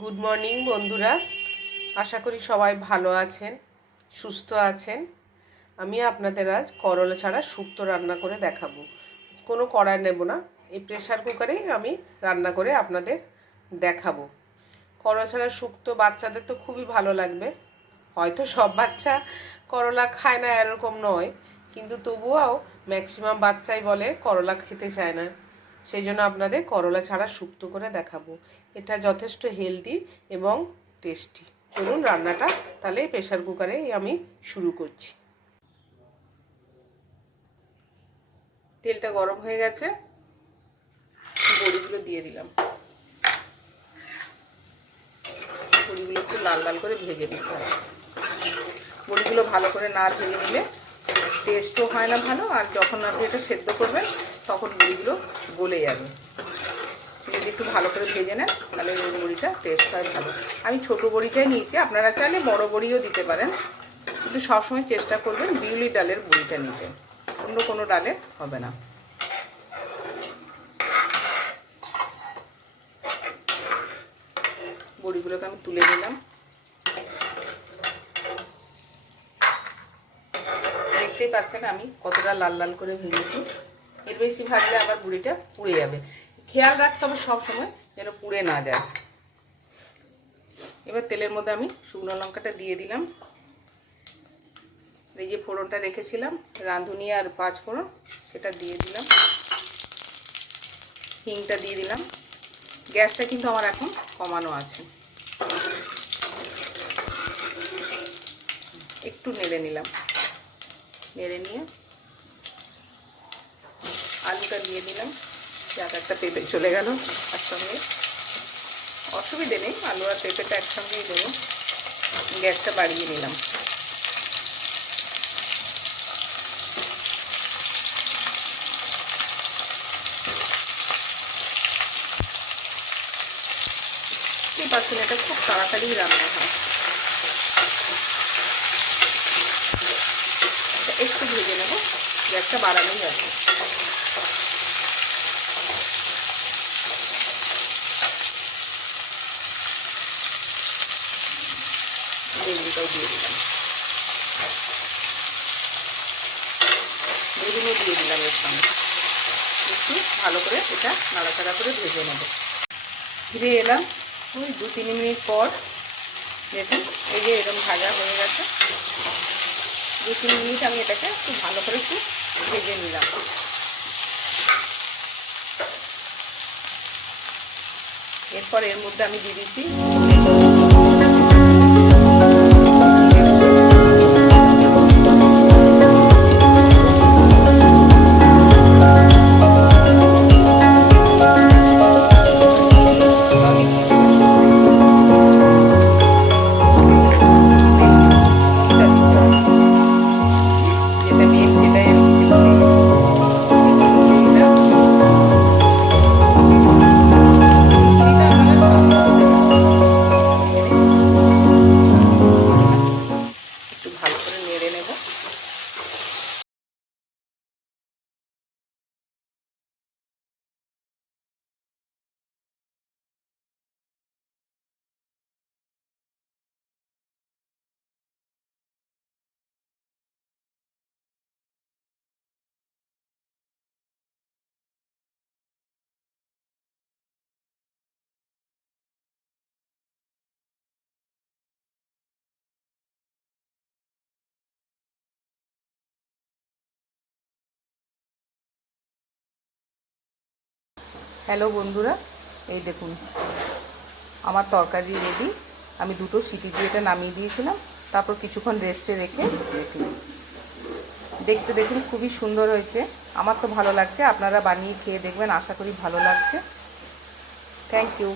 Good morning বন্ধুরা, আশা করি সবাই ভালো আছেন, সুস্থ আছেন। আমি আপনাদের আজ করলা ছাড়া শুক্তো রান্না করে দেখাবো। কোনো কড়াই নেব না, এই প্রেসার কুকারেই আমি রান্না করে আপনাদের দেখাবো। করলা ছাড়া শুক্তো বাচ্চাদের তো খুবই ভালো লাগবে। হয়তো সব বাচ্চা করলা খায় না এরকম নয়, কিন্তু তবুও ম্যাক্সিমাম বাচ্চাই বলে করলা খেতে চায় না। সেই জন্য আপনাদের করলা ছাড়া শুক্তো করে দেখাবো। এটা যথেষ্ট হেলদি এবং টেস্টি। চলুন রান্নাটা তাহলে প্রেসার কুকারে আমি শুরু করছি। তেলটা গরম হয়ে গেছে, বড়িগুলো দিয়ে দিলাম। বড়িগুলো একটু লাল লাল করে ভেজে দিতে হবে। বড়িগুলো ভালো করে না ভেজে নিলে টেস্টও হয় না ভালো, আর যখন আপনি এটা সেদ্ধ করবেন তখন বড়িগুলো গলে যাবে। যদি একটু ভালো করে ভেজে নেন তাহলে এই বড়িটা টেস্ট হয় ভালো। আমি ছোটো বড়িটাই নিয়েছি, আপনারা চাইলে বড় বড়িও দিতে পারেন, কিন্তু সবসময় চেষ্টা করবেন বিউলি ডালের বড়িটা নিতে, অন্য কোনো ডালে হবে না। বড়িগুলোকে আমি তুলে নিলাম। দেখতেই পাচ্ছেন আমি কতটা লাল লাল করে ভেজেছি। এর বেশি ভাজলে আবার বড়িটা পুড়ে যাবে, খেয়াল রাখতে হবে সবসময় যেন পুড়ে না যায়। এবার তেলের মধ্যে আমি শুকনো লঙ্কাটা দিয়ে দিলাম। এই যে ফোড়নটা রেখেছিলাম রাঁধুনি আর পাঁচ ফোড়ন, সেটা দিয়ে দিলাম। হিংটা দিয়ে দিলাম। গ্যাসটা কিন্তু আমার এখন কমানো আছে। একটু নেড়ে নিলাম। নেড়ে নিয়ে আলুটা দিয়ে দিলাম। একটা পেঁপে চলে গেল একসঙ্গে, অসুবিধে নেই, আলু আর পেঁপেটা একসঙ্গেই দেবো। গ্যাসটা বাড়িয়ে নিলাম। এই পাচ্ছেন এটা খুব তাড়াতাড়ি রান্না হয়। একটু ভেজে নেবো, গ্যাসটা বাড়ানোই আছে। ভেন্ডিটাও দিয়ে দিলাম, বেগুনও দিয়ে দিলাম এর সঙ্গে। একটু ভালো করে এটা নাড়াচাড়া করে ভেজে নেব। ফিরে এলাম ওই 2-3 মিনিট পর। দেখুন এই যে এরকম ভাজা হয়ে গেছে। 2-3 মিনিট আমি এটাকে একটু ভালো করে একটু ভেজে নিলাম। এরপর এর মধ্যে আমি দিয়ে দিচ্ছি হ্যালো বন্ধুরা, এই দেখুন আমার তরকারি রেডি। আমি 2টো সিটি দিয়ে এটা নামিয়ে দিয়েছিলাম, তারপর কিছুক্ষণ রেস্টে রেখে দেখুন। দেখতে দেখুন খুবই সুন্দর হয়েছে। আমার তো ভালো লাগছে, আপনারা বানিয়ে খেয়ে দেখবেন, আশা করি ভালো লাগছে। Thank you.